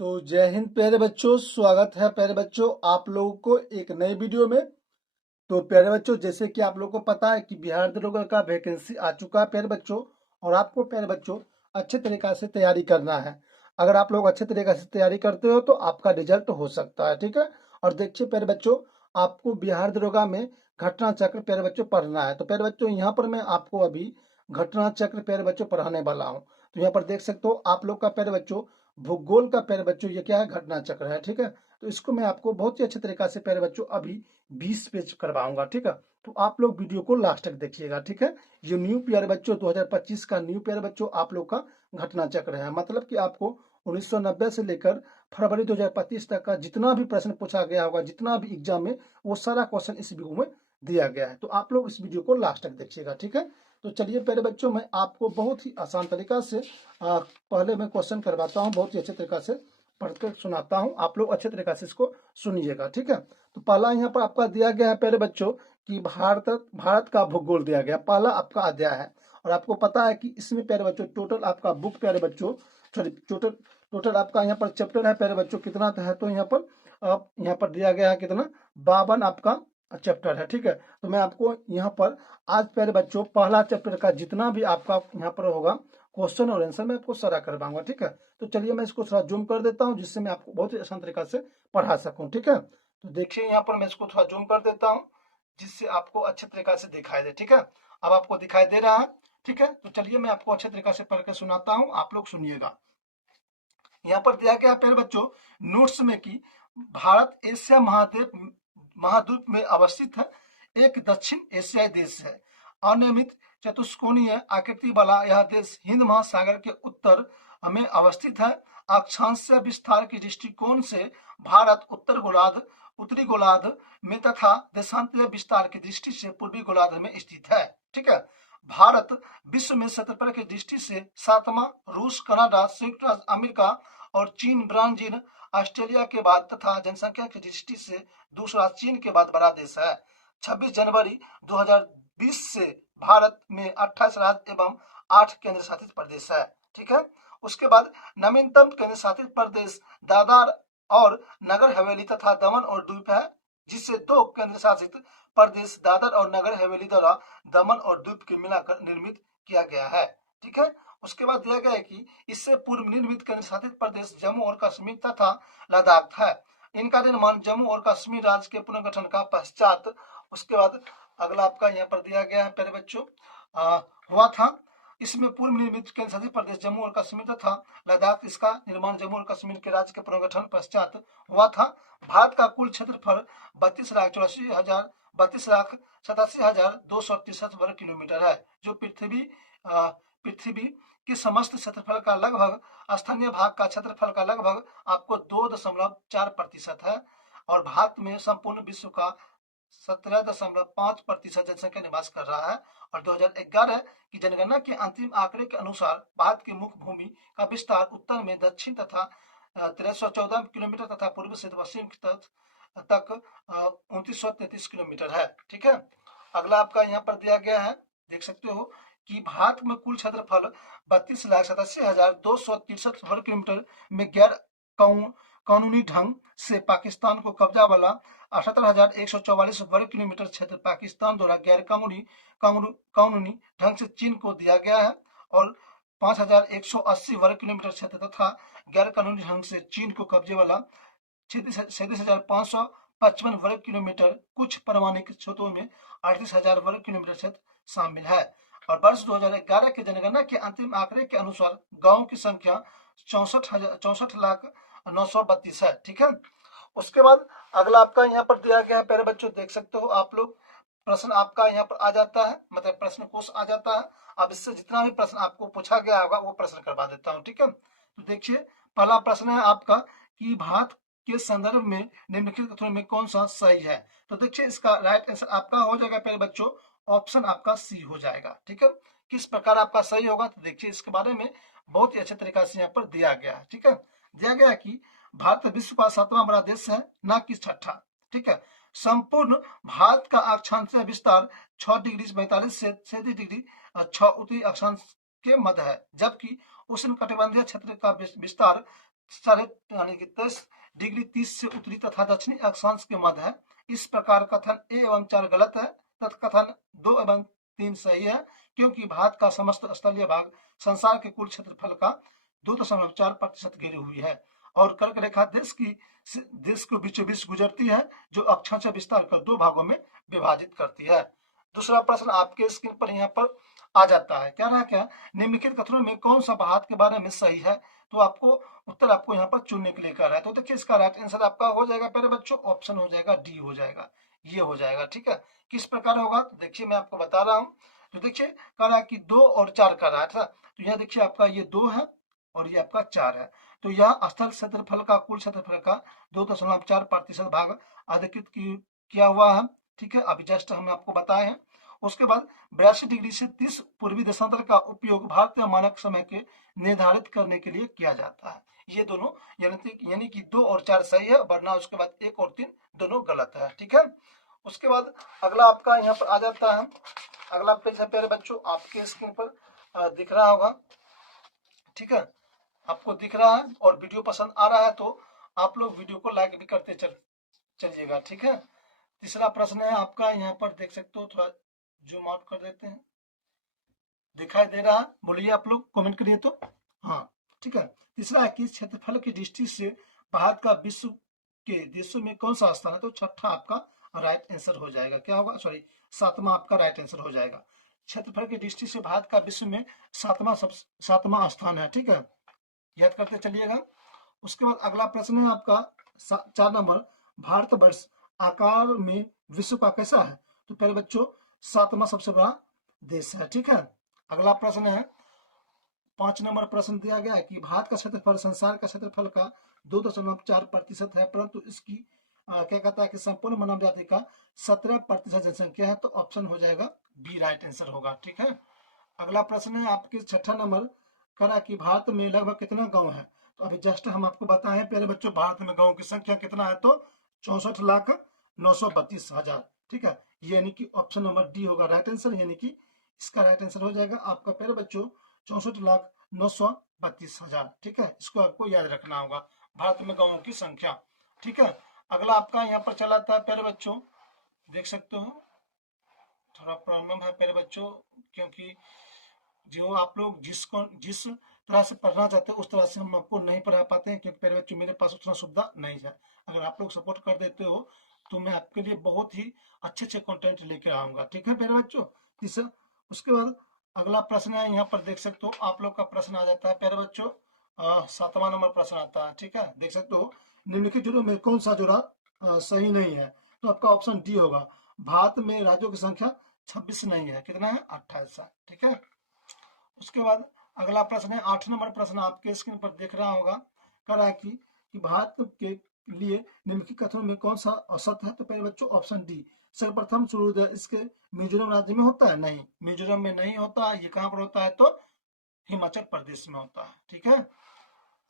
तो जय हिंद प्यारे बच्चों, स्वागत है प्यारे बच्चों आप लोगों को एक नए वीडियो में। तो प्यारे बच्चों, जैसे कि आप लोगों को पता है कि बिहार दरोगा का वैकेंसी आ चुका है प्यारे बच्चों, और आपको प्यारे बच्चों अच्छे तरीका से तैयारी करना है। अगर आप लोग अच्छे तरीके से तैयारी करते हो तो आपका रिजल्ट हो सकता है, ठीक है। और देखिए प्यारे बच्चों, आपको बिहार दरोगा में घटना चक्र प्यारे बच्चों पढ़ना है। तो प्यारे बच्चों, यहाँ पर मैं आपको अभी घटना चक्र प्यारे बच्चों पढ़ाने वाला हूँ। तो यहाँ पर देख सकते हो आप लोग का प्यारे बच्चों भूगोल का प्यारे बच्चों ये क्या है, घटना चक्र है, ठीक है। तो इसको मैं आपको बहुत ही अच्छे तरीका से प्यारे बच्चों अभी 20 पेज करवाऊंगा, ठीक है। तो आप लोग वीडियो को लास्ट तक देखिएगा, ठीक है। ये न्यू प्यारे बच्चों 2025 का न्यू प्यारे बच्चों आप लोग का घटना चक्र है। मतलब कि आपको 1990 से लेकर फरवरी 2025 तक का जितना भी प्रश्न पूछा गया होगा, जितना भी एग्जाम में, वो सारा क्वेश्चन इस वीडियो में दिया गया है। तो आप लोग इस वीडियो को लास्ट तक देखिएगा, ठीक है। तो चलिए प्यारे बच्चों, मैं आपको बहुत ही आसान तरीका से पहले मैं क्वेश्चन करवाता हूँ, बहुत ही अच्छे तरीका से पढ़कर सुनाता हूँ। आप लोग अच्छे तरीका से इसको सुनिएगा, ठीक है। तो पहला यहाँ पर आपका दिया गया है प्यारे बच्चों कि भारत का भूगोल दिया गया, पहला आपका अध्याय है। और आपको पता है कि इसमें प्यारे बच्चों टोटल आपका बुक प्यारे बच्चों, सॉरी टोटल टोटल आपका यहाँ पर चैप्टर है प्यारे बच्चों कितना है, तो यहाँ पर दिया गया है कितना, 52 आपका चैप्टर है, ठीक है। तो मैं आपको यहाँ पर आज प्यारे बच्चों पहला चैप्टर का जितना भी आपका यहाँ पर होगा क्वेश्चन और आंसर मैं आपको सारा करवाऊंगा, ठीक है। तो चलिए मैं इसको थोड़ा जूम कर देता हूँ, जिससे मैं आपको बहुत ही आसान तरीका से पढ़ा सकूँ, ठीक है। तो देखिए यहाँ पर मैं इसको थोड़ा जूम कर देता हूँ, जिससे आपको अच्छे तरीका से दिखाई दे, ठीक है। अब आपको दिखाई दे रहा है, ठीक है। तो चलिए मैं आपको अच्छे तरीका से पढ़ के सुनाता हूँ, आप लोग सुनिएगा। यहाँ पर दिया गया प्यारे बच्चों नोट्स में कि भारत एशिया महाद्वीप में अवस्थित है, एक दक्षिण एशियाई देश है। अनियमित चतुष्कोणीय आकृति वाला यह देश हिंद महासागर के उत्तर में अवस्थित है। अक्षांशीय विस्तार के दृष्टिकोण से भारत उत्तरी गोलार्ध में तथा देशांतरीय विस्तार की दृष्टि से पूर्वी गोलार्ध में स्थित है, ठीक है। भारत विश्व में क्षेत्रफल की दृष्टि से सातवां, रूस, कनाडा, संयुक्त राज्य अमेरिका और चीन, ब्राजील, ऑस्ट्रेलिया के बाद तथा जनसंख्या की दृष्टि से दूसरा चीन के बाद बड़ा देश है। 26 जनवरी 2020 से भारत में 28 राज्य एवं 8 केंद्र शासित प्रदेश है, ठीक है। उसके बाद नवीनतम केंद्र शासित प्रदेश दादर और नगर हवेली तथा दमन और द्वीप है, जिससे 2 केंद्र शासित प्रदेश दादर और नगर हवेली द्वारा दमन और द्वीप के मिलाकर निर्मित किया गया है, ठीक है। उसके बाद दिया गया है कि इससे पूर्व निर्मित केंद्र शासित प्रदेश जम्मू और कश्मीर तथा लद्दाख है। इनका निर्माण जम्मू और कश्मीर राज्य के पुनर्गठन का पश्चात, उसके बाद अगला आपका यहाँ पर दिया गया है प्यारे बच्चों, हुआ था। इसमें पूर्व निर्मित केंद्र शासित प्रदेश जम्मू और कश्मीर तथा लद्दाख, इसका निर्माण जम्मू और कश्मीर के राज्य के पुनर्गठन पश्चात हुआ था। भारत का कुल क्षेत्रफल 32,87,267 वर्ग किलोमीटर है, जो पृथ्वी के समस्त क्षेत्रफल का लगभग, स्थानीय भाग का क्षेत्रफल का लगभग आपको 2.4% है। और भारत में संपूर्ण विश्व का 17.5% जनसंख्या निवास कर रहा है। और 2011 की जनगणना के अंतिम आंकड़े के अनुसार भारत की मुख्य भूमि का विस्तार उत्तर में दक्षिण तथा 1314 किलोमीटर तथा पूर्व से पश्चिम तक 2933 किलोमीटर है, ठीक है। अगला आपका यहाँ पर दिया गया है, देख सकते हो कि भारत में कुल क्षेत्रफल 32,87,263 वर्ग किलोमीटर में गैर कानूनी ढंग से पाकिस्तान को कब्जा वाला 78,144 वर्ग किलोमीटर क्षेत्र पाकिस्तान द्वारा गैर कानूनी ढंग से चीन को दिया गया है। और 5,180 वर्ग किलोमीटर क्षेत्र तथा गैर कानूनी ढंग से चीन को कब्जे वाला 37,555 वर्ग किलोमीटर, कुछ प्रमाणिक स्रोतों में 38,000 वर्ग किलोमीटर क्षेत्र शामिल है। और वर्ष 2011 के जनगणना के अंतिम आंकड़े के अनुसार गांवों की संख्या 64,932 है, ठीक है। उसके बाद अगला आपका यहाँ पर दिया गया है प्यारे बच्चों, देख सकते हो आप लोग, प्रश्न आपका यहाँ पर आ जाता है, मतलब प्रश्न कोश आ जाता है। अब इससे जितना भी प्रश्न आपको पूछा गया होगा वो प्रश्न करवा देता हूँ, ठीक है। तो देखिए पहला प्रश्न है आपका कि भारत के संदर्भ में निम्नलिखित कथनों में कौन सा सही है। तो देखिए इसका राइट आंसर आपका हो जाएगा प्यारे बच्चों, ऑप्शन आपका सी हो जाएगा, ठीक है। किस प्रकार आपका सही होगा, तो देखिए इसके बारे में बहुत ही अच्छे तरीके से यहाँ पर दिया गया है, ठीक है। दिया गया कि भारत विश्व का 7वां बड़ा देश है, ना कि 6ठा, ठीक है। संपूर्ण भारत का अक्षांशीय विस्तार 6 डिग्री 45 से 37 डिग्री 6 उत्तरी अक्षांश के मध्य है, जबकि उष्ण कटिबंधीय क्षेत्र का विस्तार यानी कि 23 से उत्तरी तथा दक्षिणी अक्षांश के मध्य है। इस प्रकार कथन ए एवं 4 गलत है तथा कथन 2 एवं 3 सही है, क्योंकि भारत का समस्त स्थलीय भाग संसार के कुल क्षेत्रफल का 2.4% घेरी हुई है और कर्क रेखा देश को बीचों बीच गुजरती है, जो अक्षांश विस्तार कर 2 भागों में विभाजित करती है। दूसरा प्रश्न आपके स्क्रीन पर यहाँ पर आ जाता है, क्या रहा क्या, निम्नलिखित कथनों में कौन सा भारत के बारे में सही है। तो आपको उत्तर आपको यहाँ पर चुनने के लिए कह रहा है। तो देखिए इसका राइट आंसर आपका हो जाएगा प्यारे बच्चों, ऑप्शन हो जाएगा डी हो जाएगा, ये हो जाएगा। ठीक है, किस प्रकार होगा तो देखिए मैं आपको बता रहा हूँ। तो देखिए कह रहा है कि 2 और 4 का रहा था, तो यहाँ देखिए आपका ये 2 है और ये आपका 4 है, तो यह स्थल क्षेत्रफल का कुल क्षेत्रफल का 2.4% भाग अधिकृत किया हुआ है। ठीक है, अभी जस्ट हमने आपको बताए हैं। उसके बाद 82 डिग्री से 30 पूर्वी देशांतर का उपयोग भारतीय मानक समय के निर्धारित करने के लिए किया जाता है। ये दोनों यानी कि 2 और 4 सही है, वरना उसके बाद 1 और 3 दोनों गलत है। ठीक है, उसके बाद अगला आपका यहाँ पर आ जाता है, अगला पेज है प्यारे बच्चों, आपके स्क्रीन पर दिख रहा होगा। ठीक है, आपको दिख रहा है और वीडियो पसंद आ रहा है तो आप लोग वीडियो को लाइक भी करते चलिएगा। ठीक है, तीसरा प्रश्न है आपका, यहाँ पर देख सकते हो, थोड़ा जूम आउट कर देते हैं, दिखाई दे रहा है, बोलिए आप लोग कमेंट करिए तो। हाँ ठीक है, तीसरा है कि क्षेत्रफल की दृष्टि से भारत का विश्व के देशों में कौन सा स्थान है। तो छठा आपका राइट आंसर हो जाएगा, क्या होगा, सॉरी 7वां आपका राइट आंसर हो जाएगा। क्षेत्रफल की दृष्टि से भारत का विश्व में 7वां स्थान है। ठीक है, याद करते चलिएगा। उसके बाद अगला प्रश्न है आपका 4 नंबर, भारतवर्ष आकार में विश्व का कैसा है। तो पहले बच्चों 7वां सबसे बड़ा देश है। ठीक है, अगला प्रश्न है 5 नंबर प्रश्न दिया गया है कि भारत का क्षेत्रफल संसार का क्षेत्रफल का 2.4% है, परंतु इसकी क्या कहता है कि संपूर्ण मानव जाति का 17% जनसंख्या है, तो ऑप्शन हो जाएगा बी राइट आंसर होगा। ठीक है, अगला प्रश्न है आपके 6ठा नंबर, करा कि भारत में लगभग कितना गांव है। तो अभी जस्ट हम आपको बताएं प्यारे बच्चों, भारत में गांव की संख्या कितना है, तो 64,932,000। ठीक है, यानी कि ऑप्शन नंबर डी होगा राइट आंसर, यानी कि इसका राइट आंसर हो जाएगा आपका प्यारे बच्चों 64,932,000। ठीक है, इसको आपको याद रखना होगा, भारत में गांवों की संख्या। ठीक है, अगला आपका यहाँ पर चला था प्यारे बच्चों, देख सकते हो थोड़ा प्रॉब्लम है प्यारे बच्चों, क्योंकि जो आप लोग जिस तरह से पढ़ना चाहते हैं उस तरह से हम आपको नहीं पढ़ा पाते हैं, क्योंकि प्यारे बच्चों मेरे पास उतना सुविधा नहीं है। अगर आप लोग सपोर्ट कर देते हो तो मैं आपके लिए बहुत ही अच्छे कंटेंट लेकर आऊंगा। ठीक है प्यारे बच्चों, तीसरा उसके बाद अगला प्रश्न है, यहाँ पर देख सकते हो आप लोग का प्रश्न आ जाता है प्यारे बच्चों, 7वां नंबर प्रश्न आता है। ठीक है, देख सकते हो निम्नलिखित जोड़ों में कौन सा जोड़ा सही नहीं है। तो आपका ऑप्शन डी होगा, भारत में राज्यों की संख्या 26 नहीं है, कितना है 28 है। ठीक है, उसके बाद अगला प्रश्न है 8 नंबर प्रश्न, आपके स्क्रीन पर देख रहा होगा, कह रहा है कि भारत के लिए निम्नलिखित कथनों में कौन सा असत्य है। तो पहले बच्चों ऑप्शन डी, सर्वप्रथम सूर्योदय इसके मिजोरम राज्य में होता है, नहीं मिजोरम में नहीं होता है, ये कहाँ पर होता है, तो हिमाचल प्रदेश में होता है। ठीक है,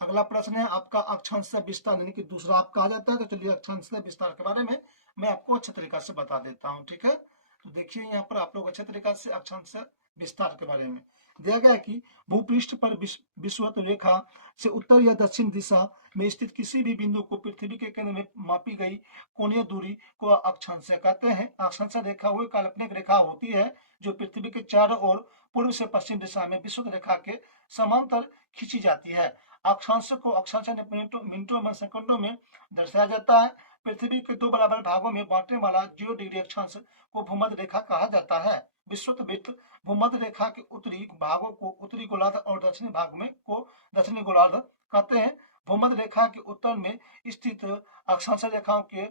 अगला प्रश्न है आपका अक्षांश विस्तार, यानी कि दूसरा आपका आ जाता है। तो चलिए अक्षांश विस्तार के बारे में मैं आपको अच्छे तरीका से बता देता हूँ। ठीक है, तो देखिए यहाँ पर आप लोग अच्छे तरीका से अक्षांश विस्तार के बारे में दिया गया है कि भूपृष्ठ पर विषुवत रेखा से उत्तर या दक्षिण दिशा में स्थित किसी भी बिंदु को पृथ्वी के केंद्र में मापी गई कोणीय दूरी को अक्षांश कहते हैं। अक्षांश रेखा वही काल्पनिक रेखा होती है जो पृथ्वी के चारों ओर पूर्व से पश्चिम दिशा में विषुवत रेखा के समांतर खींची जाती है। अक्षांश को अक्षांश मिनटों में सेकंडों में दर्शाया जाता है। पृथ्वी के 2 बराबर भागों में बांटने वाला 0 डिग्री अक्षांश को भूमध्य रेखा कहा जाता है। विषुवत वृत्त भूमध्य रेखा के उत्तरी भागों को उत्तरी गोलार्ध और दक्षिणी भाग में को दक्षिणी गोलार्ध कहते हैं। भूमध्य रेखा के उत्तर में स्थित अक्षांश रेखाओं के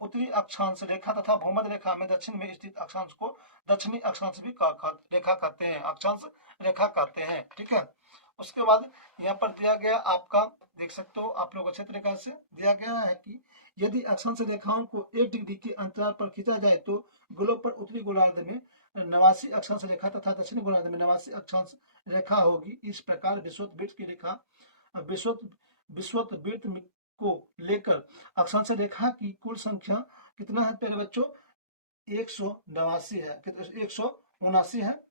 उत्तरी अक्षांश रेखा तथा भूमध्य रेखा में दक्षिण में स्थित अक्षांश को दक्षिणी अक्षांश भी रेखा कहते हैं, अक्षांश रेखा कहते हैं। ठीक है, उसके बाद यहाँ पर दिया गया आपका देख सकते हो आप लोग अच्छे तरीके से दिया गया है कि यदि अक्षांश रेखाओं को 1 डिग्री के अंतराल पर खींचा जाए तो गोलों पर उत्तरी गोलार्ध में 89 अक्षांश रेखा तथा दक्षिणी गोलार्ध में 89 अक्षांश रेखा होगी। इस प्रकार विषुवत वृत्त की रेखा विषुवत वृत्त को लेकर अक्षांश रेखा की कुल संख्या कितना है प्यारे बच्चों, 189 है, 179 है।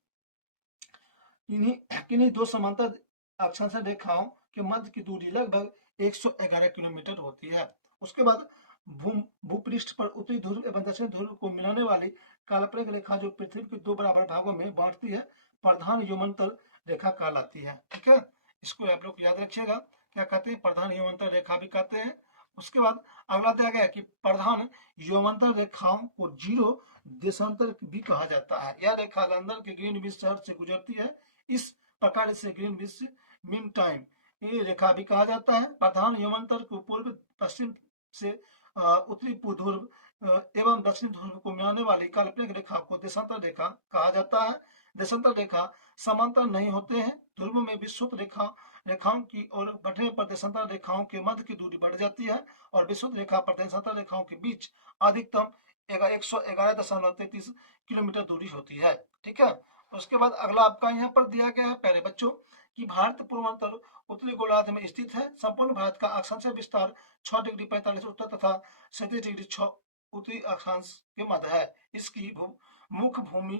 इन्हीं 2 समांतर अक्षांश रेखाओं के मध्य की दूरी लगभग 111 किलोमीटर होती है। उसके बाद भूपृष्ठ पर उत्तरी ध्रुव एवं दक्षिणी ध्रुव को मिलाने वाली काल्पनिक रेखा जो पृथ्वी के 2 बराबर भागों में बांटती है प्रधान युमंतर रेखा कहलाती है। ठीक है, इसको आप लोग याद रखिएगा, क्या कहते हैं, प्रधान युमंतर रेखा भी कहते हैं। उसके बाद अगला दिया गया कि प्रधान युमंतर रेखाओं को जीरो देशांतर भी कहा जाता है। यह रेखा लंदन के ग्रीनविच शहर से गुजरती है। इस प्रकार इसे ग्रीनविच मीन टाइम ये रेखा भी कहा जाता है। प्रधान युमंतर को पूर्व पश्चिम से उत्तरी ध्रुव एवं दक्षिणी ध्रुव को मिलाने वाली काल्पनिक रेखा को देशांतर रेखा कहा जाता है। देशांतर रेखा समांतर नहीं होते हैं। ध्रुव में विषुवत रेखाओं की ओर बढ़ने पर देशांतर रेखाओं के मध्य की दूरी बढ़ जाती है और विषुवत रेखा पर देशांतर रेखाओं के बीच अधिकतम 111.33 किलोमीटर दूरी होती है। ठीक है, उसके बाद अगला आपका यहाँ पर दिया गया है प्यारे बच्चों कि भारत पूर्वोत्तर उत्तरी गोलार्ध में स्थित है। संपूर्ण भारत का अक्षांशीय विस्तार 6 डिग्री 45 उत्तर तथा 37 डिग्री 6 उत्तरी अक्षांश के मध्य है। इसकी मुख्य भूमि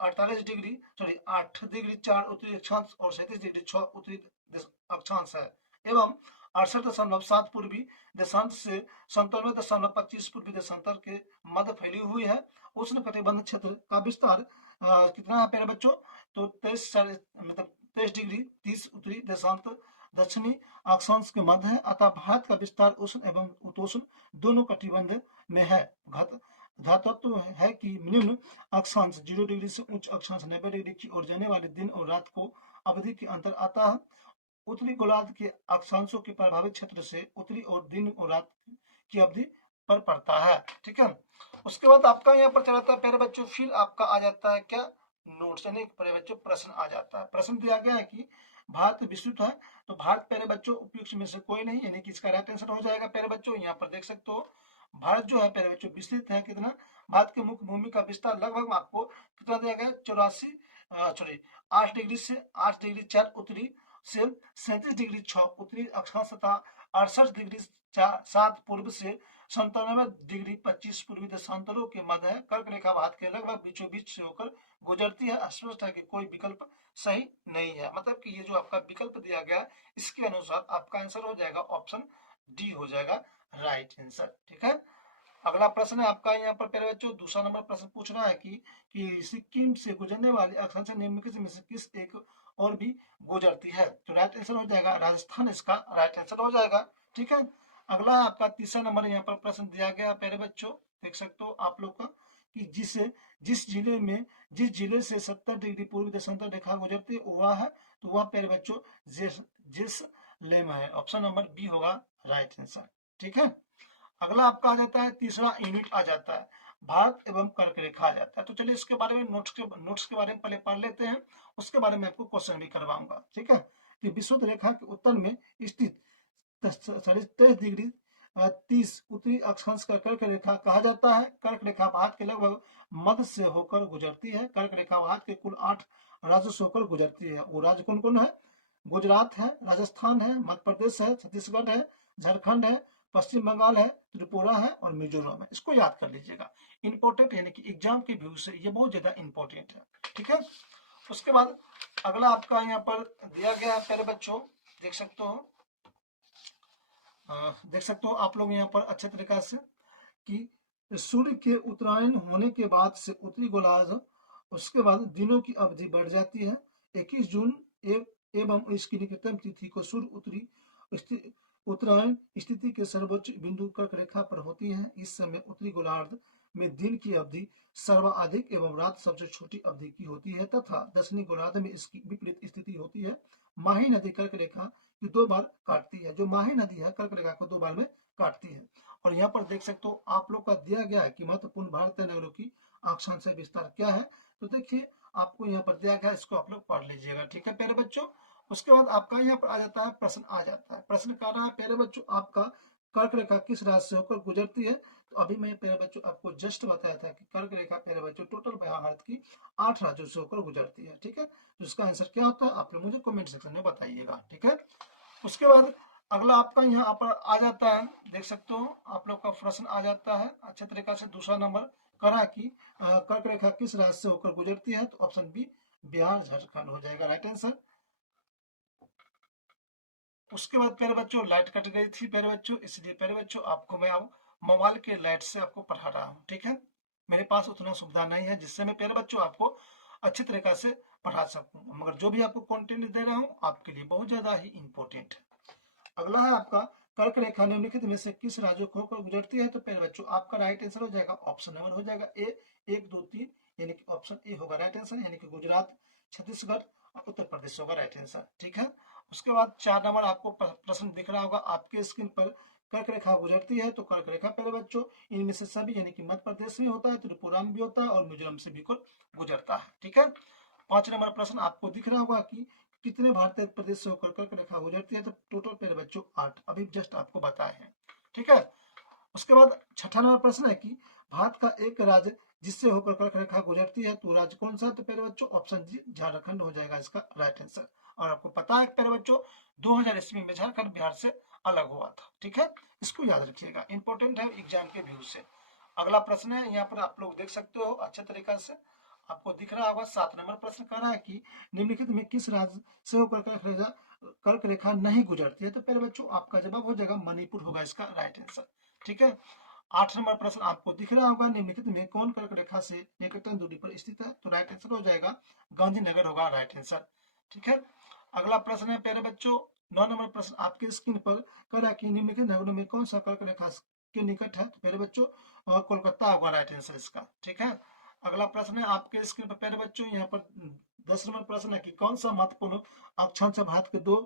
8 डिग्री 4 उत्तरी अक्षांश और 37 डिग्री 6 उत्तरी अक्षांश है एवं 68.7 पूर्वी देशांत से 97.25 पूर्वी देशांतर के मध्य फैली हुई है। उष्ण कटिबंध क्षेत्र का विस्तार कितना है प्यारे बच्चों, तो 23 डिग्री 30 उत्तरी देशांत दक्षिणी अक्षांश के मध्य है। अतः भारत का विस्तार उष्ण एवं उपोष्ण दोनों कटिबंध में है। धातत्व है कि निम्न अक्षांश 0 डिग्री से उच्च अक्षांश 90 डिग्री की ओर जाने वाले दिन और रात को अवधि के अंतर आता है। उत्तरी गोलार्ध के अक्षांशों के प्रभावित क्षेत्र से उत्तरी और दिन और रात की अवधि पर पड़ता है। ठीक है, उसके बाद आपका यहाँ पर चलाता है प्यारे बच्चों, फिर आपका आ जाता है क्या, नोट्स यानी प्यारे बच्चों प्रश्न आ जाता है। प्रश्न दिया गया है कि भारत विस्तृत है, तो भारत प्यारे बच्चों उपयुक्त में से कोई नहीं, यानी कि इसका राइट आंसर हो जाएगा प्यारे बच्चों। यहाँ पर देख सकते हो भारत जो है प्यारे बच्चों विस्तृत है। कितना, भारत के मुख्य भूमि का विस्तार लगभग आपको कितना दिया गया, 8 डिग्री से 8 डिग्री 4 उत्तरी से 37 डिग्री 6 उत्तरी अक्षांश तथा 68 डिग्री 7 पूर्व से 97 डिग्री 25 पूर्वी देशांतरों के मध्य है। कर्क रेखा भारत के लगभग बीचों बीच से होकर गुजरती है। स्पष्ट है कि कोई विकल्प सही नहीं है, मतलब कि ये जो आपका विकल्प दिया गया इसके अनुसार आपका आंसर हो जाएगा ऑप्शन डी हो जाएगा राइट आंसर। ठीक है, अगला प्रश्न है आपका यहाँ पर प्यारे बच्चों, दूसरा नंबर प्रश्न पूछ रहा है कि सिक्किम से गुजरने वाली अक्षांश निम्नलिखित में से किस एक और भी गुजरती है, तो राइट आंसर हो जाएगा राजस्थान, इसका राइट आंसर हो जाएगा। ठीक है, अगला आपका तीसरा नंबर यहाँ पर प्रश्न दिया गया प्यारे बच्चों, देख सकते हो आप लोग का कि जिस जिले से 70 डिग्री पूर्व देशांतर रेखा गुजरती है वह है, तो वह प्यारे बच्चों जैसलमेर है। ऑप्शन नंबर बी होगा राइट आंसर। ठीक है, अगला आपका आ जाता है तीसरा यूनिट आ जाता है भारत एवं कर्क रेखा आ जाता है। तो चलिए इसके बारे में नोट्स के बारे में पहले पढ़ लेते हैं, उसके बारे में आपको क्वेश्चन भी करवाऊंगा। ठीक है, कि विषुवत रेखा के उत्तर में स्थित 23 डिग्री 30 उत्तरी अक्षांश का कर्क रेखा कहा जाता है। कर्क रेखा भारत के लगभग मध्य से होकर गुजरती है। कर्क रेखा भारत के कुल 8 राज्यों से होकर गुजरती है। वो राज्य कौन कौन है, गुजरात है, राजस्थान है, मध्य प्रदेश है, छत्तीसगढ़ है, झारखंड है, पश्चिम बंगाल है, त्रिपुरा है और मिजोरम है। इसको याद कर लीजिएगा, इंपॉर्टेंट यानी कि एग्जाम के व्यू से ये बहुत ज्यादा इंपॉर्टेंट है। ठीक है, उसके बाद अगला आपका यहाँ पर दिया गया है प्यारे बच्चों, देख सकते हो आप लोग यहाँ पर अच्छे तरीका से कि सूर्य के उत्तरायण होने के बाद से उत्तरी गोलार्ध, उसके बाद दिनों की अवधि बढ़ जाती है। 21 जून एवं इसकी निकटतम तिथि को सूर्य उत्तरायण स्थिति के सर्वोच्च बिंदु कर्क रेखा पर होती है। इस समय उत्तरी गोलार्ध में दिन की अवधि सर्वाधिक एवं रात सबसे छोटी अवधि की होती है तथा दक्षिणी गोलार्ध में इसकी विपरीत स्थिति होती है। माही नदी कर्क रेखा की 2 बार काटती है, जो माही नदी है कर्क रेखा को 2 बार में काटती है। और यहाँ पर देख सकते हो आप लोग का दिया गया है कि महत्वपूर्ण भारतीय नगरों की अक्षांशीय विस्तार क्या है, तो देखिए आपको यहाँ पर दिया गया, इसको आप लोग पढ़ लीजिएगा। ठीक है प्यारे बच्चों, उसके बाद आपका यहाँ पर आ जाता है प्रश्न आ जाता है। प्रश्न कह रहा है प्यारे बच्चों आपका कर्क रेखा किस राज्य से होकर गुजरती है, तो अभी मैं प्यारे बच्चों आपको जस्ट बताया था कि कर्क रेखा प्यारे बच्चों टोटल भारत की 8 राज्यों से होकर गुजरती है। ठीक है, तो इसका आंसर क्या होता है आप लोग मुझे कमेंट सेक्शन में बताइएगा। ठीक है, उसके बाद अगला आपका यहाँ पर आ जाता है, देख सकते हो आप लोग का प्रश्न आ जाता है अच्छे तरीका से। दूसरा नंबर करा कि कर्क रेखा किस राज्य से होकर गुजरती है, तो ऑप्शन बी बिहार झारखंड हो जाएगा राइट आंसर। उसके बाद प्यारे बच्चों लाइट कट गई थी प्यारे बच्चों, इसलिए प्यारे बच्चों आपको मैं अब मोबाइल के लाइट से आपको पढ़ा रहा हूँ। ठीक है, मेरे पास उतना सुविधा नहीं है जिससे मैं प्यारे बच्चों आपको अच्छी तरीका से पढ़ा सकूं, मगर जो भी आपको कंटेंट दे रहा हूँ आपके लिए बहुत ज्यादा ही इम्पोर्टेंट है। अगला है आपका कर्क रेखा निम्नलिखित में से किस राज्य को होकर गुजरती है? तो प्यारे बच्चों आपका राइट आंसर हो जाएगा ऑप्शन नंबर हो जाएगा ए, 1 2 3, यानी कि ऑप्शन ए होगा राइट आंसर, यानी कि गुजरात, छत्तीसगढ़ और उत्तर प्रदेश होगा राइट आंसर। ठीक है, उसके बाद 4 नंबर आपको प्रश्न दिख रहा होगा आपके स्क्रीन पर, कर्क रेखा गुजरती है। तो कर्क रेखा प्यारे बच्चों इनमें से सभी, यानी कि मध्य प्रदेश में होता है, त्रिपुरा में भी होता है और मिजोरम से भी गुजरता है। ठीक है, 5 नंबर प्रश्न आपको दिख रहा होगा कि कितने भारतीय प्रदेश से होकर कर्क रेखा गुजरती है? तो टोटल प्यारे बच्चों 8, अभी जस्ट आपको बताए हैं। ठीक है, उसके बाद 6ठा नंबर प्रश्न है कि भारत का एक राज्य जिससे होकर कर्क रेखा गुजरती है, तो राज्य कौन सा है? तो प्यारे बच्चों ऑप्शन जी झारखंड हो जाएगा इसका राइट आंसर। और आपको पता है प्यारे बच्चों 2000 ईस्वी में झारखंड बिहार से अलग हुआ था। ठीक है, इसको याद रखिएगा, इंपॉर्टेंट है एग्जाम के व्यू से। अगला प्रश्न है, यहाँ पर आप लोग देख सकते हो अच्छे तरीका से आपको दिख रहा होगा। 7 नंबर प्रश्न कह रहा है कि निम्नलिखित में किस राज्य से होकर कर्क रेखा नहीं गुजरती है? तो प्यारे बच्चों आपका जवाब हो जाएगा मणिपुर होगा इसका राइट आंसर। ठीक है, 8 नंबर प्रश्न आपको दिख रहा होगा निम्नलिखित में कौन कर्क रेखा से निकटतम दूरी पर स्थित है? तो राइट आंसर हो जाएगा गांधीनगर होगा राइट आंसर। ठीक है, अगला प्रश्न है प्यारे बच्चों 9 नंबर प्रश्न आपके स्क्रीन पर कर रहा है कि निम्नलिखित नगरों में कौन सा कर्क रेखा के निकट है? तो प्यारे बच्चों कोलकाता होगा राइट आंसर इसका। ठीक है, अगला प्रश्न है आपके स्क्रीन पर प्यारे बच्चों, यहाँ पर 10 नंबर प्रश्न है कि कौन सा महत्वपूर्ण अक्षांश भारत के दो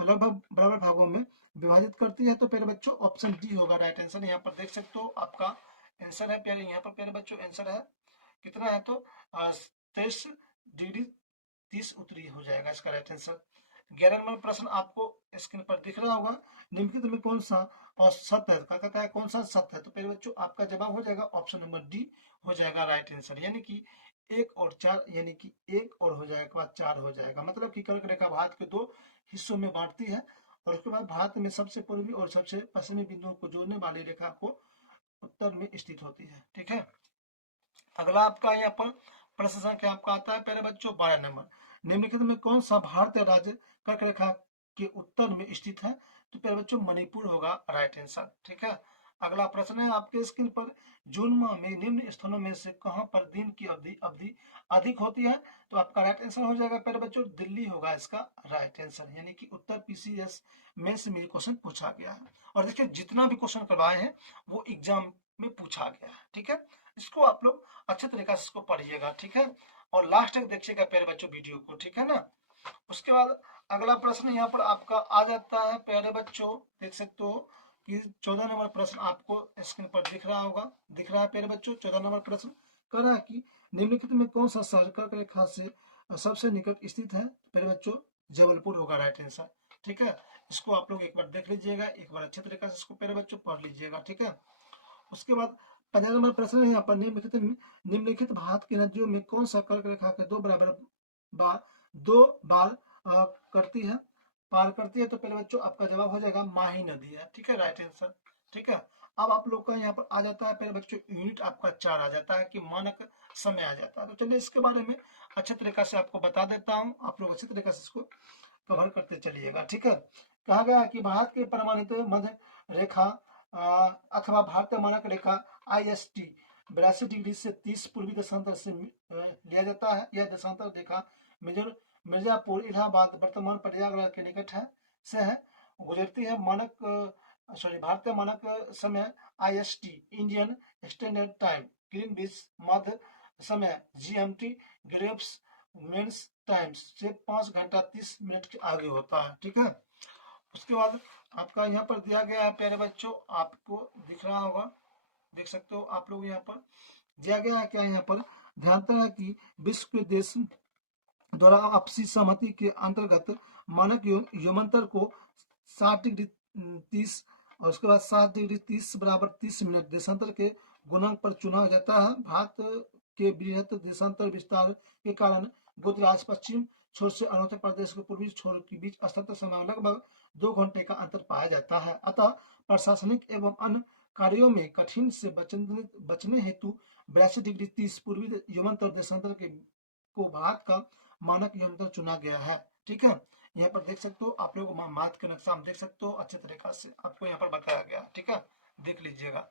लगभग बराबर भागों में विभाजित करती है? तो प्यारे बच्चों ऑप्शन डी होगा राइट आंसर। यहाँ पर देख सकते हो आपका आंसर है प्यारे, यहाँ पर प्यारे बच्चों आंसर है कितना है? तो 23 डिग्री 30 उत्तरी हो जाएगा इसका राइट आंसर। 11 नंबर प्रश्न आपको स्क्रीन पर दिख रहा होगा निम्नलिखित में कौन सा और सत्य है? क्या कहता है कौन सा सत्य है? तो प्यारे बच्चों आपका जवाब हो जाएगा ऑप्शन नंबर डी हो जाएगा राइट आंसर, यानी कि 1 और 4, यानी कि 1 और हो जाएगा बाद 4 हो जाएगा, मतलब कि कर्क रेखा भारत के 2 हिस्सों में बांटती है और उसके बाद भारत में सबसे पूर्वी और सबसे पश्चिमी बिंदुओं को जोड़ने वाली रेखा को उत्तर में स्थित होती है। ठीक है, अगला आपका यहाँ पर प्रश्न संख्या आपका आता है प्यारे बच्चों 12 नंबर, निम्नलिखित में कौन सा भारतीय राज्य कर्क रेखा के उत्तर में स्थित है? तो प्यारे बच्चों मणिपुर होगा राइट आंसर। ठीक है, अगला प्रश्न है आपके स्क्रीन पर जून माह में निम्न स्थानों में से कहां पर दिन की अवधि अवधि अधिक होती है? तो आपका राइट आंसर हो जाएगा प्यारे बच्चों दिल्ली होगा इसका राइट आंसर, यानी कि उत्तर पीसीएस में से मेरे क्वेश्चन पूछा गया है। और देखिए जितना भी क्वेश्चन करवाए हैं वो एग्जाम में पूछा गया है। ठीक है, इसको आप लोग अच्छे तरीके से इसको पढ़िएगा। ठीक है, और लास्ट तक देखिएगा प्यारे बच्चों वीडियो को। ठीक है ना, उसके बाद अगला प्रश्न यहाँ पर आपका आ जाता है प्यारे बच्चों, देख सकते हो कि 14 नंबर प्रश्न आपको स्क्रीन पर दिख रहा होगा, दिख रहा है प्यारे बच्चों। 14 नंबर प्रश्न कह रहा है कि निम्नलिखित में कौन सा शहर कर्क रेखा से सबसे निकट स्थित है? प्यारे बच्चों जबलपुर होगा राइट आंसर। ठीक है, इसको आप लोग एक बार देख लीजिएगा, एक बार अच्छे तरीके से इसको प्यारे बच्चों पढ़ लीजिएगा। ठीक है, उसके बाद 15 नंबर प्रश्न है यहाँ पर निम्नलिखित भारत की नदियों में कौन सा कर्क रेखा के दो बार करती है पार करती है? तो पहले बच्चों आपका जवाब हो जाएगा माही नदी है। ठीक है, राइट आंसर। ठीक है, अब आप लोग का यहाँ पर आ जाता है पहले बच्चों यूनिट आपका 4 आ जाता है कि मानक समय आ जाता है। तो चलिए इसके बारे में अच्छे तरीके से आपको बता देता हूँ, आप लोग अच्छे तरीके से इसको कवर करते चलिएगा। ठीक है, कहा गया है कि भारत के प्रमाणित मध्य रेखा अथवा भारतीय मानक रेखा IST 82 डिग्री से 30 पूर्वी देशांतर से लिया जाता है। यह देशांतर रेखा मिर्जापुर इलाहाबाद वर्तमान प्रयागराज के निकट है से है गुजरती है। भारतीय मानक समय IST Indian standard time Greenwich मध्य समय GMT ग्रेव्स मेन्स टाइम्स से 5 घंटा 30 मिनट के आगे होता है। ठीक है, उसके बाद आपका यहाँ पर दिया गया है प्यारे बच्चों, आपको दिख रहा होगा, देख सकते हो आप लोग यहाँ पर दिया गया है क्या यहाँ पर ध्यान है कि विश्व के देश द्वारा आपसी सहमति के अंतर्गत मानक यमंतर को 60 डिग्री 30 और उसके बाद 7 डिग्री 30 बराबर 30 मिनट देशांतर के गुणांक पर चुना जाता है। भारत के बृहत देशांतर विस्तार के कारण गुजरात पश्चिम छोर से अरुणाचल प्रदेश के पूर्वी छोर के बीच स्थानांतर समय लगभग 2 घंटे का अंतर पाया जाता है। अतः प्रशासनिक एवं अन्य कार्यों में कठिन से बचने हेतु 82 डिग्री 30 पूर्वी यमंतर देशांतर के को भारत का मानक यंत्र चुना गया है। ठीक है, यहाँ पर देख सकते हो आप लोग मात का नक्शा हम देख सकते हो अच्छे तरीका से आपको यहाँ पर बताया गया, ठीक है, देख लीजिएगा।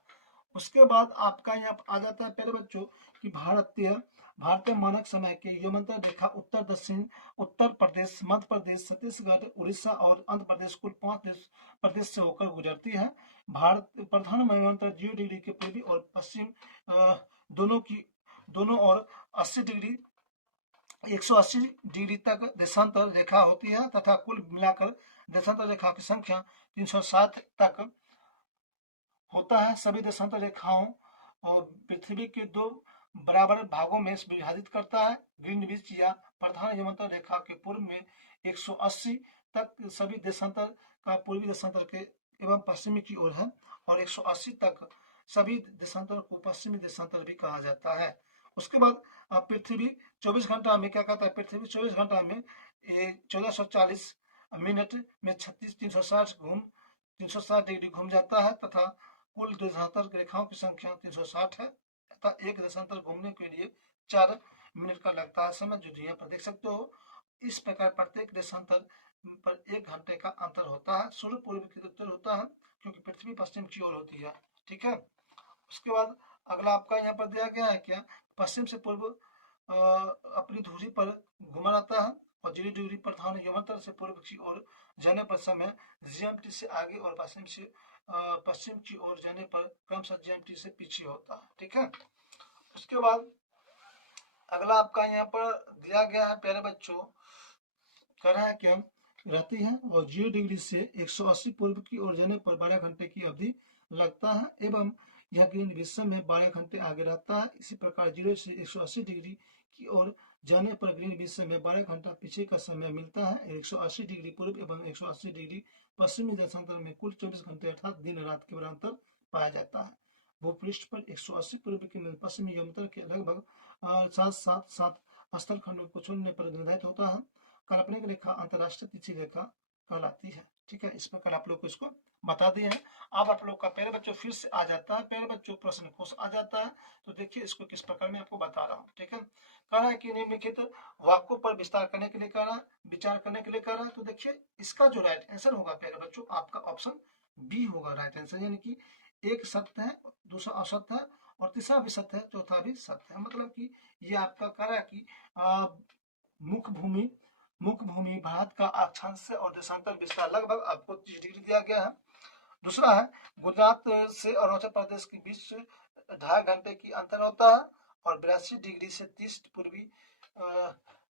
उसके बाद आपका यहाँ आ जाता है प्यारे बच्चों कि भारतीय मानक समय के यमंतर रेखा उत्तर दक्षिण उत्तर प्रदेश, मध्य प्रदेश, छत्तीसगढ़, उड़ीसा और आंध्र प्रदेश कुल 5 प्रदेश से होकर गुजरती है। भारत प्रधान यमंतर 0 डिग्री के पूर्वी और पश्चिम दोनों और 80 डिग्री 180 डिग्री तक देशांतर रेखा होती है तथा कुल मिलाकर देशांतर रेखा की संख्या 360 तक होता है। सभी देशांतर रेखाओं और पृथ्वी के 2 बराबर भागों में विभाजित करता है। ग्रीनविच या प्रधान यमंतर रेखा के पूर्व में 180 तक सभी देशांतर का पूर्वी देशांतर के एवं पश्चिमी की ओर है और 180 तक सभी देशांतर को पश्चिमी देशांतर भी कहा जाता है। उसके बाद पृथ्वी 24 घंटा में क्या कहता है, पृथ्वी 24 घंटा में 1440 मिनट में 360 डिग्री घूम जाता है तथा कुल देशांतर रेखाओं की संख्या 360 है तथा एक देशांतर घूमने के लिए 4 मिनट का लगता है समय, जो यहाँ पर देख सकते हो। इस प्रकार प्रत्येक देशांतर पर 1 घंटे का अंतर होता है। सूर्य पूर्व की उत्तर होता है क्योंकि पृथ्वी पश्चिम की ओर होती है, ठीक है। उसके बाद अगला आपका यहाँ पर दिया गया है क्या, पश्चिम से पूर्व अपनी धुरी पर घुमा रहता है और 0 डिग्री प्रधान यमंतर से पूर्व की ओर जाने पर समय जीएमटी से आगे और पश्चिम की ओर जाने पर क्रमशः जीएमटी से पीछे होता है, ठीक है। उसके बाद अगला आपका यहाँ पर दिया गया है प्यारे बच्चों, कह रहा है कि रहती है और 0 डिग्री से 180 पूर्व की ओर जाने पर 12 घंटे की अवधि लगता है एवं यह ग्रीनविच में 12 घंटे आगे रहता है। इसी प्रकार 0 से 180 डिग्री की ओर जाने पर ग्रीनविच में 12 घंटा पीछे का समय मिलता है। 180 डिग्री पूर्व एवं 180 डिग्री पश्चिमी देशांतर में कुल 24 घंटे अर्थात दिन रात के अंतर पाया जाता है। भूपृष्ठ पर 180 पूर्व के पश्चिमी यमंतर के लगभग 7 स्थल खंडों को छोड़ने पर निर्धारित होता है। काल्पनिक रेखा अंतरराष्ट्रीय तिथि रेखा कहलाती है, ठीक है। इस प्रकार आप लोग को इसको बता दिए हैं। अब आप लोग का प्यारे बच्चों फिर से आ जाता है, प्यारे बच्चों प्रश्न कोश आ जाता है, तो देखिए इसको किस प्रकार में आपको बता रहा हूँ, ठीक है। कह रहा है कि निम्नलिखित वाक्यों पर विस्तार करने के लिए कह रहा है, विचार करने के लिए कह रहा है। तो देखिए इसका जो राइट आंसर होगा प्यारे बच्चों आपका ऑप्शन बी होगा राइट आंसर, यानी कि एक सत्य है, दूसरा असत्य है और तीसरा भी सत्य है, चौथा भी सत्य है। मतलब कि ये आपका कह रहा है कि मुख्य भूमि भारत का अक्षांश और देशांतर विस्तार लगभग आपको 30 डिग्री दिया गया है। दूसरा है गुजरात से अरुणाचल प्रदेश के बीच 2.5 घंटे की अंतर होता है और 82 डिग्री से 30 पूर्वी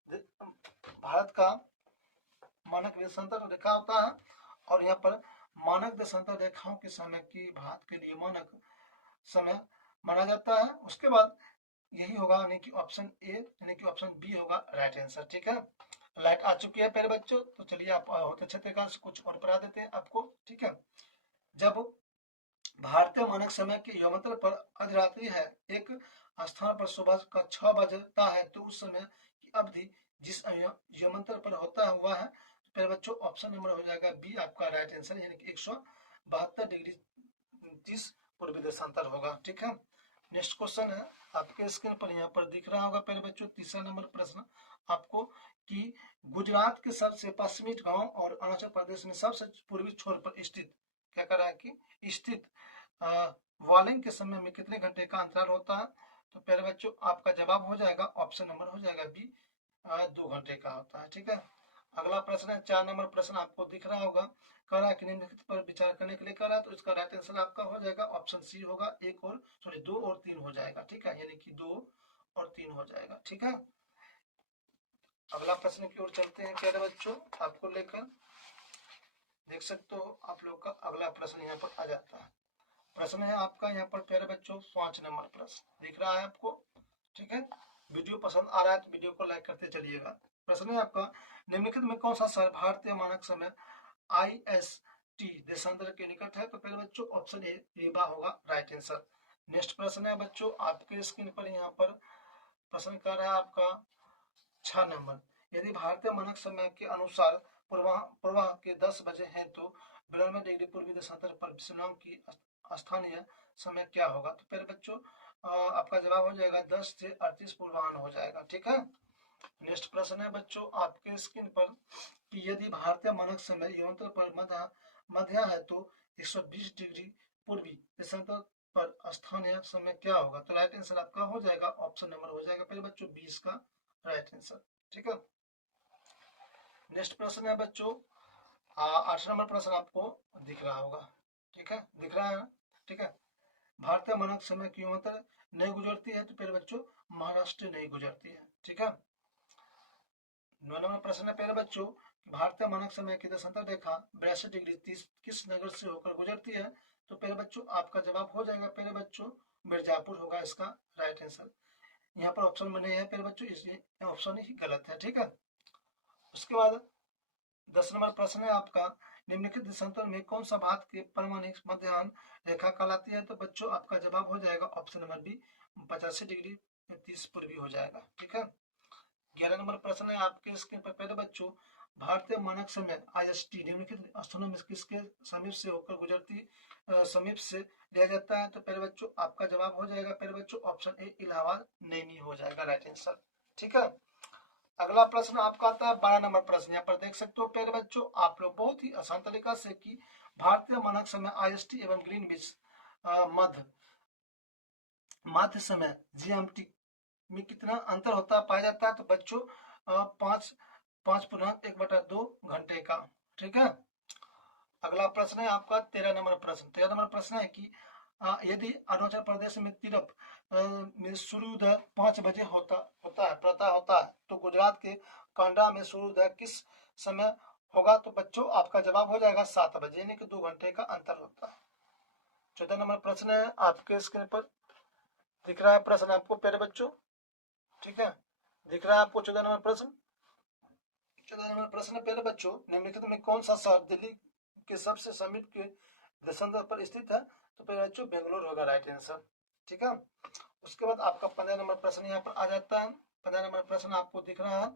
भारत का मानक देशांतर रेखा होता है और यहाँ पर मानक देशांतर रेखाओं के समय की भारत के लिए मानक समय माना जाता है। उसके बाद यही होगा यानी कि ऑप्शन ए यानी कि ऑप्शन बी होगा राइट आंसर, ठीक है। लाइट आ चुकी है प्यारे बच्चों, तो चलिए आप होते अच्छे तरीके से कुछ और पढ़ा देते हैं आपको, ठीक है। जब भारतीय मानक समय के यमंतर पर अधिरात्रि है एक स्थान पर सुबह का 6 बजता है तो उस समय की अवधि जिस यमंतर पर होता हुआ है, तो प्यारे बच्चों ऑप्शन नंबर हो जाएगा बी आपका राइट आंसर, यानी कि 172 डिग्री 30 पूर्वी देशांतर होगा, ठीक है। नेक्स्ट क्वेश्चन है आपके स्क्रीन पर यहाँ पर दिख रहा होगा प्यारे बच्चों, तीसरा नंबर प्रश्न आपको कि गुजरात के सबसे पश्चिमी गांव और अरुणाचल प्रदेश में सबसे पूर्वी छोर पर स्थित क्या कर रहा है कि स्थित वॉलिंग के समय में कितने घंटे का अंतराल होता है। तो प्यारे बच्चों आपका जवाब हो जाएगा ऑप्शन नंबर हो जाएगा बी 2 घंटे का होता है, ठीक है। अगला प्रश्न है 4 नंबर प्रश्न आपको दिख रहा होगा, कह रहा है कि निम्नलिखित पर विचार करने के लिए कह रहा है, तो इसका राइट आंसर आपका हो जाएगा ऑप्शन सी होगा, 2 और 3 हो जाएगा, ठीक है, यानी कि 2 और 3 हो जाएगा, ठीक है। अगला प्रश्न की ओर चलते हैं प्यारे बच्चों, आपको लेकर देख सकते हो आप लोग का अगला प्रश्न यहाँ पर आ जाता है। प्रश्न है आपका यहाँ पर प्यारे बच्चों 5 नंबर प्रश्न दिख रहा है आपको, ठीक है। वीडियो पसंद आ रहा है तो वीडियो को लाइक करते चलिएगा। प्रश्न है आपका निम्नलिखित में कौन सा शहर भारतीय मानक समय IST देशांतर के निकट है। तो पहले बच्चों ऑप्शन ए रीवा होगा राइट आंसर। नेक्स्ट प्रश्न है बच्चों आपके स्क्रीन पर यहाँ पर प्रश्न कर रहा है आपका 6 नंबर, यदि भारतीय मानक समय के अनुसार पूर्वाह के 10 बजे हैं तो 92 डिग्री पूर्वी देशांतर पर शिलांग की स्थानीय समय क्या होगा। तो पहले बच्चों आपका जवाब हो जाएगा 10 से 38 पूर्वाह्न हो जाएगा, ठीक है। नेक्स्ट प्रश्न है बच्चों आपके स्क्रीन पर कि यदि भारतीय मानक समय युगांतर पर मध्य है तो 120 डिग्री पूर्वी देशांतर पर स्थानीय समय क्या होगा? तो राइट आंसर आपका हो जाएगा ऑप्शन नंबर हो जाएगा पहले बच्चों 20 का राइट आंसर। ठीक है। नेक्स्ट प्रश्न है बच्चों 8 नंबर प्रश्न आपको दिख रहा होगा। ठीक है, दिख रहा है ना? ठीक है। भारतीय मानक समय की युगांतर नहीं गुजरती है तो फिर बच्चों महाराष्ट्र नहीं गुजरती है। ठीक है। 9 नंबर प्रश्न है पहले बच्चों भारतीय मानक समय की देशांतर रेखा 82 डिग्री 30 किस नगर से होकर गुजरती है? तो पहले बच्चों आपका जवाब हो जाएगा पहले बच्चों मिर्जापुर होगा इसका राइट आंसर। यहाँ पर ऑप्शन में नहीं है पहले बच्चों, इसलिए ऑप्शन ही गलत है। ठीक है। उसके बाद 10 नंबर प्रश्न है आपका निम्नलिखित देशांतर में कौन सा भारत के परमाणु मध्याह्न रेखा कहलाती है? तो बच्चों आपका जवाब हो जाएगा ऑप्शन नंबर बी 85 डिग्री 30 पूर्वी हो जाएगा। ठीक है। 11 नंबर प्रश्न है आपके स्क्रीन पर पहले बच्चों भारतीय मानक समय IST निम्नलिखित स्थानों में किसके समीप से होकर गुजरती समीप से लिया जाता है? तो पहले बच्चों आपका जवाब हो जाएगा पहले बच्चों ऑप्शन ए इलाहाबाद नैनी हो जाएगा राइट आंसर। ठीक है। अगला प्रश्न आपका आता है 12 नंबर प्रश्न। यहाँ पर देख सकते हो पहले बच्चों आप लोग बहुत ही आसान तरीका से कि भारतीय मानक समय IST एवं ग्रीनविच मध्य समय GMT में कितना अंतर होता पाया जाता है? तो बच्चों 5.1/2 घंटे का। ठीक है। अगला प्रश्न है आपका 13 नंबर प्रश्न। 13 नंबर प्रश्न है कि यदि अरुणाचल प्रदेश में तीरथ में सूर्योदय 5 बजे होता है प्रातः होता है तो गुजरात के कांडा में सूर्योदय किस समय होगा? तो बच्चों आपका जवाब हो जाएगा 7 बजे यानी कि 2 घंटे का अंतर होता है। 14 नंबर प्रश्न है आपके स्क्रीन पर दिख रहा है प्रश्न आपको प्यारे बच्चों। ठीक है, दिख रहा है आपको 14 नंबर प्रश्न। 14 नंबर प्रश्न प्यारे बच्चों निम्नलिखित में कौन सा शहर दिल्ली के सबसे समीप के देशांतर पर स्थित है? तो प्यारे बच्चों बेंगलोर होगा राइट आंसर। ठीक है। उसके बाद आपका 15 नंबर प्रश्न यहाँ पर आ जाता है। 15 नंबर प्रश्न आपको दिख रहा है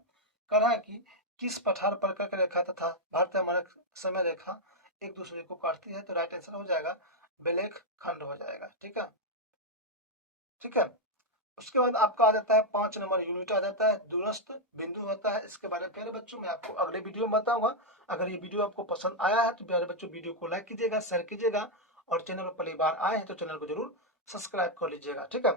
कह रहा है कि किस पठार पर कर्क रेखा तथा भारतीय मानक समय रेखा एक दूसरे को काटती है? तो राइट आंसर हो जाएगा बेलेख खंड हो जाएगा। ठीक है। ठीक है। उसके बाद आपका आ जाता है 5 नंबर यूनिट आ जाता है दूरस्थ बिंदु होता है। इसके बारे में प्यारे बच्चों मैं आपको अगले वीडियो में बताऊंगा। अगर ये वीडियो आपको पसंद आया है तो प्यारे बच्चों वीडियो को लाइक कीजिएगा, शेयर कीजिएगा और चैनल पर पहली बार आए हैं तो चैनल को जरूर सब्सक्राइब कर लीजिएगा। ठीक है।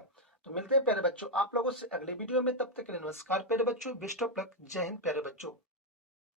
तो मिलते हैं प्यारे बच्चों आप लोगों से अगले वीडियो में, तब तक के लिए नमस्कार प्यारे बच्चों, बेस्ट ऑफ लक, जय हिंद प्यारे बच्चों।